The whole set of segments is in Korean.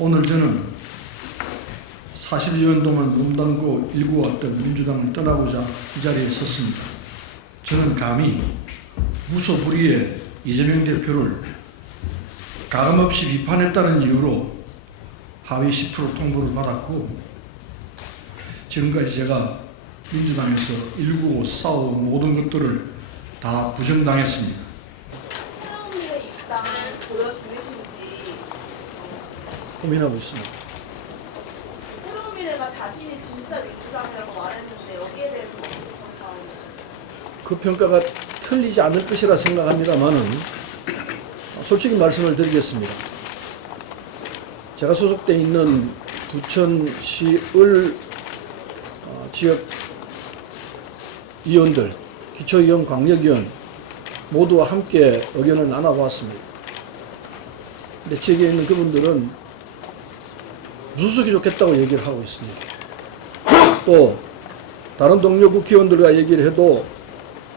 오늘 저는 사실 운동을 몸담고 일구어왔던 민주당을 떠나고자 이 자리에 섰습니다. 저는 감히 무소불위의 이재명 대표를 가감없이 비판했다는 이유로 하위 10% 통보를 받았고, 지금까지 제가 민주당에서 일구어 싸워온 모든 것들을 다 부정당했습니다. 새로운 미래 입당을 보여주시는지. 고민하고 있습니다. 새로운 미래가 자신이 진짜 민주당이라고 말했는데 여기에 대해서 어떻게 평가하시나요? 그 평가가 틀리지 않을 것이라 생각합니다만은 솔직히 말씀을 드리겠습니다. 제가 소속돼 있는 부천시을 지역 위원들, 기초위원, 광역위원 모두와 함께 의견을 나눠보았습니다. 근데 지역에 있는 그분들은 무수석이 좋겠다고 얘기를 하고 있습니다. 또 다른 동료 국회의원들과 얘기를 해도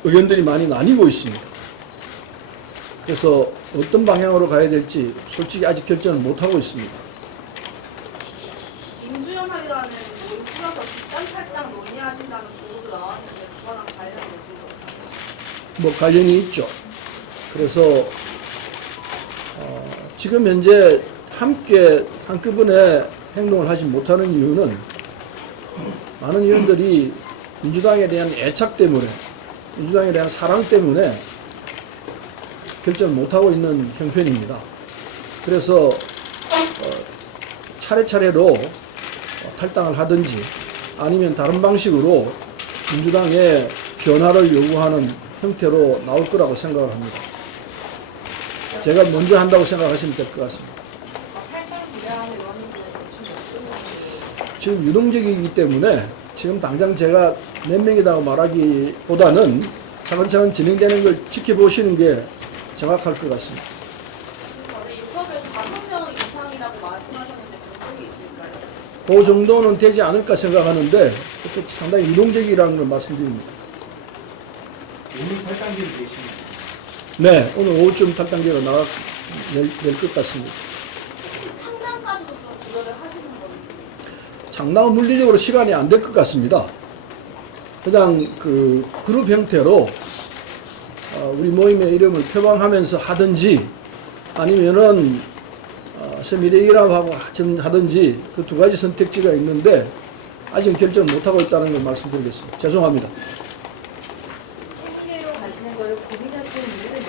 의견들이 많이 나뉘고 있습니다. 그래서 어떤 방향으로 가야 될지 솔직히 아직 결정을 못하고 있습니다. 민주연합이라는 모임 꾸려서 집단 탈당 논의하신다는 보도도 나왔는데 그거랑 관련되신 건가요? 뭐 관련이 있죠. 그래서 지금 현재 함께 한꺼번에 행동을 하지 못하는 이유는 많은 의원들이 민주당에 대한 애착 때문에, 민주당에 대한 사랑 때문에 결정을 못하고 있는 형편입니다. 그래서 차례차례로 탈당을 하든지 아니면 다른 방식으로 민주당의 변화를 요구하는 형태로 나올 거라고 생각을 합니다. 제가 먼저 한다고 생각하시면 될 것 같습니다. 탈당 비대하는 의원님들의 지금 유동적이기 때문에 지금 당장 제가 몇 명이라고 말하기보다는 차근차근 진행되는 걸 지켜보시는 게 정확할 것 같습니다. 전에 인터뷰에서 5명 이상이라고 말씀하셨는데 그런 게 있을까요? 그 정도는 되지 않을까 생각하는데 그것도 상당히 유동적이라는 걸 말씀드립니다. 오늘 탈당기를 계십니까? 네, 오늘 오후쯤 탈당계가 낼 것 같습니다. 혹시 창당까지도 좀 고려를 하시는 건지? 장담은 물리적으로 시간이 안 될 것 같습니다. 그냥 그 그룹 형태로 우리 모임의 이름을 표방하면서 하든지 아니면은 새미래일합하고 하든지 그 두 가지 선택지가 있는데 아직 결정을 못하고 있다는 걸 말씀드리겠습니다. 죄송합니다. 새미래로 가시는 거를 고민하시는 이유는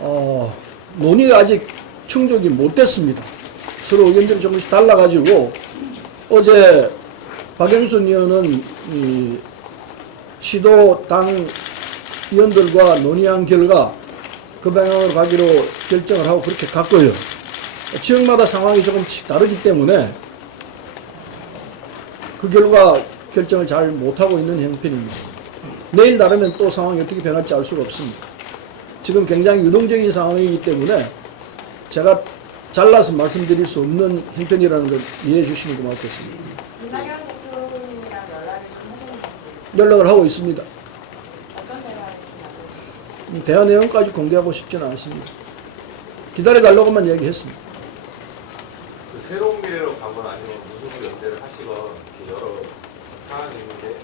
뭘까요? 논의가 아직 충족이 못 됐습니다. 서로 의견들이 조금씩 달라가지고 어제 박영순 의원은 이 시도 당 의원들과 논의한 결과 그 방향으로 가기로 결정을 하고 그렇게 갔고요. 지역마다 상황이 조금씩 다르기 때문에 그 결과 결정을 잘 못하고 있는 형편입니다. 내일 다르면 또 상황이 어떻게 변할지 알 수가 없습니다. 지금 굉장히 유동적인 상황이기 때문에 제가 잘라서 말씀드릴 수 없는 형편이라는 걸 이해해 주시면 고맙겠습니다. 김만영 대표님이랑 연락을 좀 하셨는지 연락을 하고 있습니다. 어떤 대화를 하셨나요? 대화 내용까지 공개하고 싶지는 않습니다. 기다려달라고만 얘기했습니다. 그 새로운 미래로 가거나 아니면 무소불 연대를 하시건 이렇게 여러 상황이 있는데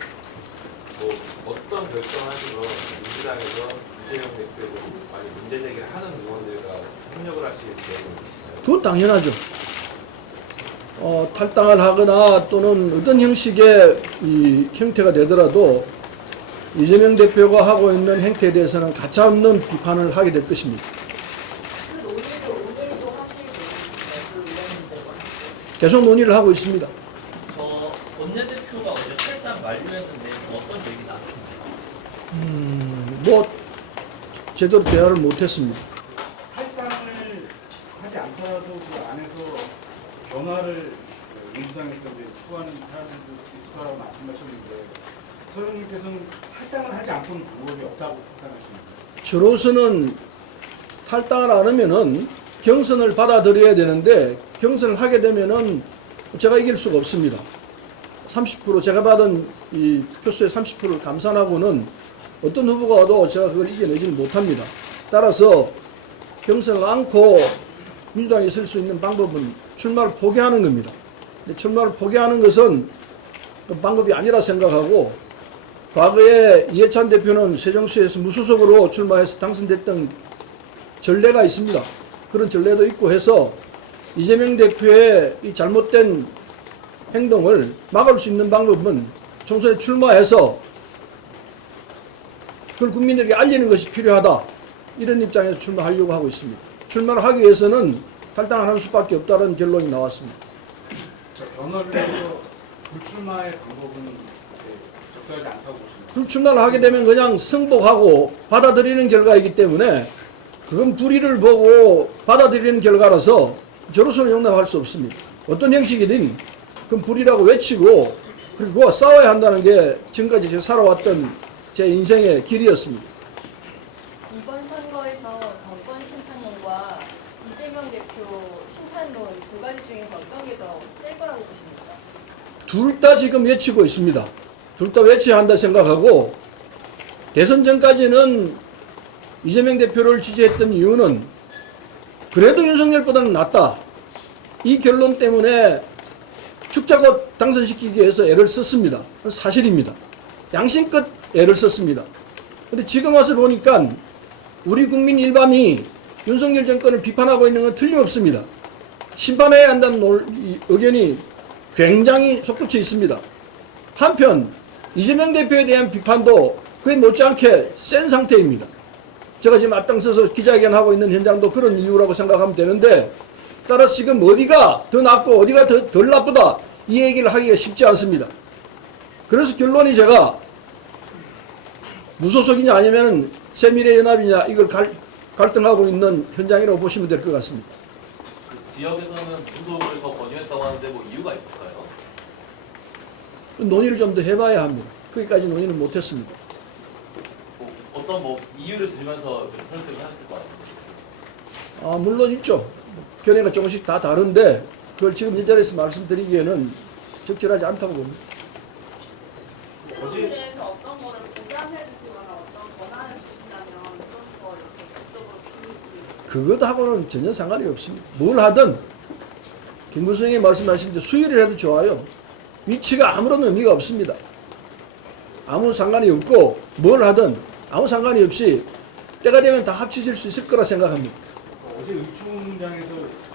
뭐 어떤 결정하시건 민주당에서 이재명 대표에 많이 문제 제기를 하는 의원들과 협력을 하실 계획인지. 그건 당연하죠. 탈당을 하거나 또는 어떤 형식의 이 형태가 되더라도 이재명 대표가 하고 있는 행태에 대해서는 가차없는 비판을 하게 될 것입니다. 그 논의를 오늘도 하실 계획이신가요? 그 의원님들과? 계속 논의를 하고 있습니다. 원내대표가 어제 탈당 만료했는데 어떤 얘기 나왔습니까? 뭐 제대로 대화를 못했습니다. 탈당을 하지 않더라도 그 안에서 변화를 민주당에서 이제 추구하는 사람들도 있을 거라고 말씀하셨는데 서영님께서는 탈당을 하지 않고는 방법이 없다고 생각하십니까? 저로서는 탈당을 안 하면은 경선을 받아들여야 되는데 경선을 하게 되면은 제가 이길 수가 없습니다. 30% 제가 받은 이 표수의 30%를 감산하고는 어떤 후보가 와도 제가 그걸 이겨내지는 못합니다. 따라서 경선을 않고 민주당이 있을 수 있는 방법은 출마를 포기하는 겁니다. 근데 출마를 포기하는 것은 방법이 아니라 생각하고, 과거에 이해찬 대표는 세종시에서 무소속으로 출마해서 당선됐던 전례가 있습니다. 그런 전례도 있고 해서 이재명 대표의 이 잘못된 행동을 막을 수 있는 방법은 총선에 출마해서 그걸 국민들에게 알리는 것이 필요하다. 이런 입장에서 출마하려고 하고 있습니다. 출마를 하기 위해서는 탈당을 할 수밖에 없다는 결론이 나왔습니다. 자, 변화를 위해서 불출마의 방법은 적절하지 않다고 보십니까? 불출마를 하게 되면 그냥 승복하고 받아들이는 결과이기 때문에 그건 불의를 보고 받아들이는 결과라서 저로서는 용납할 수 없습니다. 어떤 형식이든 그건 불의라고 외치고 그리고 그와 싸워야 한다는 게 지금까지 제가 살아왔던 제 인생의 길이었습니다. 이번 선거에서 정권 심판론과 이재명 대표 심판론 두 가지 중에서 어떤 게 더 셀 거라고 보십니까? 둘 다 지금 외치고 있습니다. 둘 다 외쳐야 한다 생각하고, 대선 전까지는 이재명 대표를 지지했던 이유는 그래도 윤석열보다는 낫다. 이 결론 때문에 축자고 당선시키기 위해서 애를 썼습니다. 사실입니다. 양심껏 애를 썼습니다. 근데 지금 와서 보니까 우리 국민 일반이 윤석열 정권을 비판하고 있는 건 틀림없습니다. 심판해야 한다는 의견이 굉장히 솟구쳐 있습니다. 한편 이재명 대표에 대한 비판도 그에 못지않게 센 상태입니다. 제가 지금 앞장서서 기자회견하고 있는 현장도 그런 이유라고 생각하면 되는데, 따라서 지금 어디가 더 낫고 어디가 덜 나쁘다 이 얘기를 하기가 쉽지 않습니다. 그래서 결론이 제가 무소속이냐 아니면 새미래연합이냐 이걸 갈등하고 있는 현장이라고 보시면 될 것 같습니다. 그 지역에서는 무소속을 더 권유했다고 하는데 뭐 이유가 있을까요? 논의를 좀 더 해봐야 합니다. 거기까지 논의는 못했습니다. 뭐 어떤 뭐 이유를 들면서 설득을 하셨을 것 같아요. 물론 있죠. 견해가 조금씩 다 다른데 그걸 지금 이 자리에서 말씀드리기에는 적절하지 않다고 봅니다. 새로운 미래에서 어떤 거를 보장해 주시거나 어떤 권한을 주신다면 그런 거 이렇게 적극적으로 키울 수 있는 그것하고는 전혀 상관이 없습니다. 뭘 하든 김구 선생님이 말씀하신 대로 수위를 해도 좋아요. 위치가 아무런 의미가 없습니다. 아무 상관이 없고 뭘 하든 아무 상관이 없이 때가 되면 다 합치질 수 있을 거라 생각합니다. 어제 의총장에서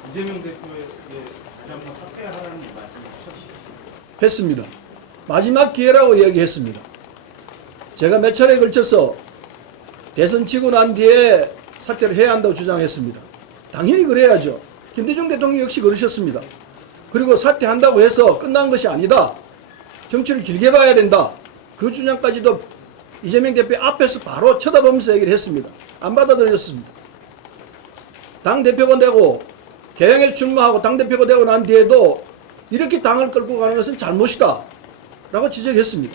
이재명 대표에게 다시 한번 사퇴하라는 말씀을 하셨죠. 했습니다. 마지막 기회라고 이야기했습니다. 제가 몇 차례에 걸쳐서 대선 치고 난 뒤에 사퇴를 해야 한다고 주장했습니다. 당연히 그래야죠. 김대중 대통령 역시 그러셨습니다. 그리고 사퇴한다고 해서 끝난 것이 아니다. 정치를 길게 봐야 된다. 그 주장까지도 이재명 대표 앞에서 바로 쳐다보면서 얘기를 했습니다. 안 받아들였습니다. 당대표가 되고 개항에 출마하고 당대표가 되고 난 뒤에도 이렇게 당을 끌고 가는 것은 잘못이다 라고 지적했습니다.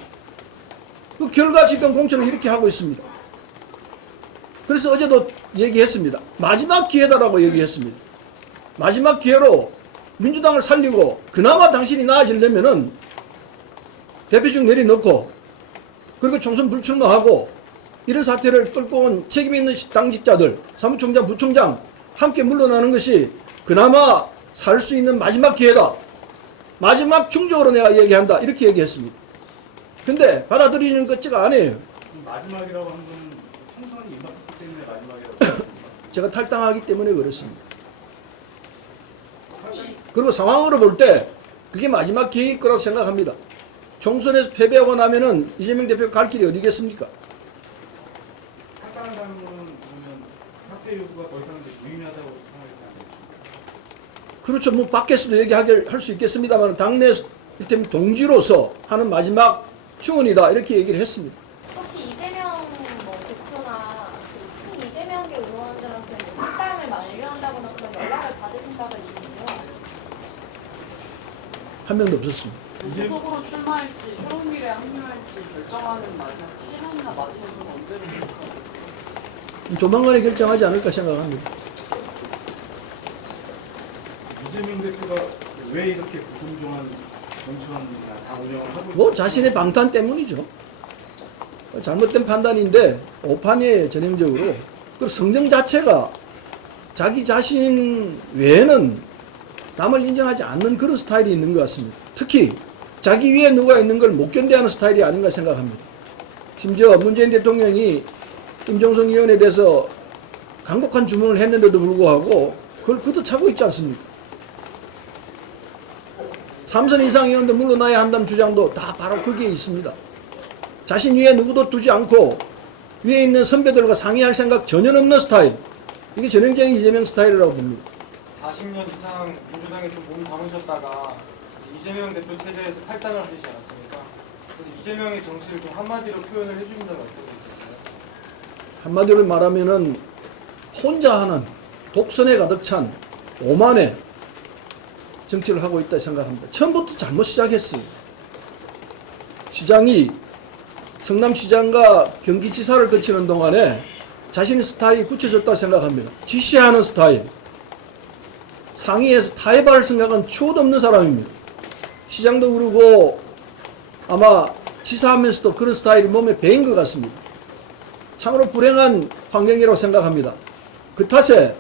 그 결과 지금 공천을 이렇게 하고 있습니다. 그래서 어제도 얘기했습니다. 마지막 기회다라고 얘기했습니다. 마지막 기회로 민주당을 살리고 그나마 당신이 나아지려면은 대표직 내려놓고 그리고 총선 불출마하고 이런 사태를 끌고 온 책임 있는 당직자들, 사무총장, 부총장 함께 물러나는 것이 그나마 살 수 있는 마지막 기회다. 마지막 충족으로 내가 얘기한다. 이렇게 얘기했습니다. 근데 받아들이는 것지가 아니에요. 마지막이라고 한 건 총선이 임박했기 때문에 마지막이라고 했습니다. 제가 탈당하기 때문에 그렇습니다. 그리고 상황으로 볼 때 그게 마지막 기회일 거라고 생각합니다. 총선에서 패배하고 나면은 이재명 대표가 갈 길이 어디겠습니까? 탈당한다는 거는 그러면 사퇴 요구가 더 이상 유의미하다고 생각했나요? 그렇죠. 뭐 밖에서도 얘기할 수 있겠습니다만 당내 이를테면 동지로서 하는 마지막 충언이다 이렇게 얘기를 했습니다. 혹시 이재명 대표나 그 친이재명계 의원들한테 탈당을 만류한다거나 그런 연락을 받으신 바가 있는데요? 한 명도 없었습니다. 무소속으로 출마할지 새로운미래에 합류할지 결정하는 마지막 시간이나 마지막은 언제로 볼까요? 조만간에 결정하지 않을까 생각합니다. 이재명 대표가 왜 이렇게 불공정한 정치원이나 당 운영을 하고 있는지 뭐 자신의 방탄 때문이죠. 잘못된 판단인데 오판이에요 전형적으로. 그 성정 자체가 자기 자신 외에는 남을 인정하지 않는 그런 스타일이 있는 것 같습니다. 특히 자기 위에 누가 있는 걸 못 견뎌하는 스타일이 아닌가 생각합니다. 심지어 문재인 대통령이 김정성 의원에 대해서 강력한 주문을 했는데도 불구하고 그걸 걷어차고 있지 않습니까? 3선 이상 의원도 물러나야 한다는 주장도 다 바로 거기에 있습니다. 자신 위에 누구도 두지 않고 위에 있는 선배들과 상의할 생각 전혀 없는 스타일. 이게 전형적인 이재명 스타일이라고 봅니다. 40년 이상 민주당에 좀 몸 담으셨다가 이재명 대표 체제에서 탈당을 하시지 않았습니까? 그래서 이재명의 정치를 좀 한마디로 표현을 해주신다면 어떤 게 있을까요? 한마디로 말하면은 혼자 하는 독선에 가득 찬 오만의 정치를 하고 있다 생각합니다. 처음부터 잘못 시작했어요. 시장이 성남시장과 경기지사를 거치는 동안에 자신의 스타일이 굳혀졌다고 생각합니다. 지시하는 스타일. 상위에서 타협할 생각은 추호도 없는 사람입니다. 시장도 그러고 아마 지사하면서도 그런 스타일이 몸에 배인 것 같습니다. 참으로 불행한 환경이라고 생각합니다. 그 탓에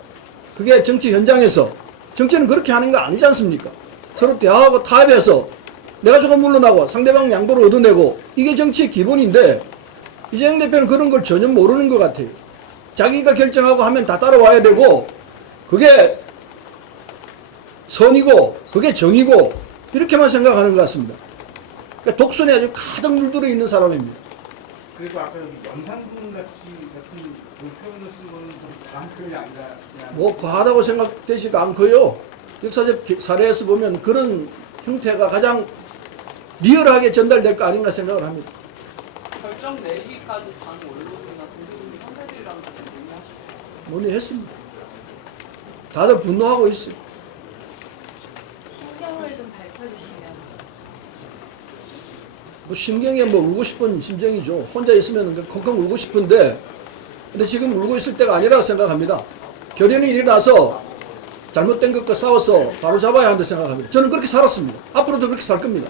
그게 정치 현장에서 정치는 그렇게 하는 거 아니지 않습니까? 서로 대화하고 타협해서 내가 조금 물러나고 상대방 양보를 얻어내고 이게 정치의 기본인데 이재명 대표는 그런 걸 전혀 모르는 것 같아요. 자기가 결정하고 하면 다 따라와야 되고 그게 선이고 그게 정이고 이렇게만 생각하는 것 같습니다. 그러니까 독선에 아주 가득 물들어 있는 사람입니다. 그래도 아까 여기 연상군 같은 그 표현을 쓴 거는 좀 과한 표현이 아니라 그냥 뭐 과하다고 생각되지가 않고요. 역사적 사례에서 보면 그런 형태가 가장 리얼하게 전달될 거 아닌가 생각을 합니다. 결정 내리기까지 당 원로들이나 동료들 선배들이랑 좀 논의하시고 논의했습니다. 다들 분노하고 있어요. 신경을 좀 밝혀주시면. 뭐 심경에 뭐 울고 싶은 심정이죠. 혼자 있으면 콩콩 울고 싶은데 근데 지금 울고 있을 때가 아니라고 생각합니다. 결연히 일어나서 잘못된 것과 싸워서 바로 잡아야 한다고 생각합니다. 저는 그렇게 살았습니다. 앞으로도 그렇게 살 겁니다.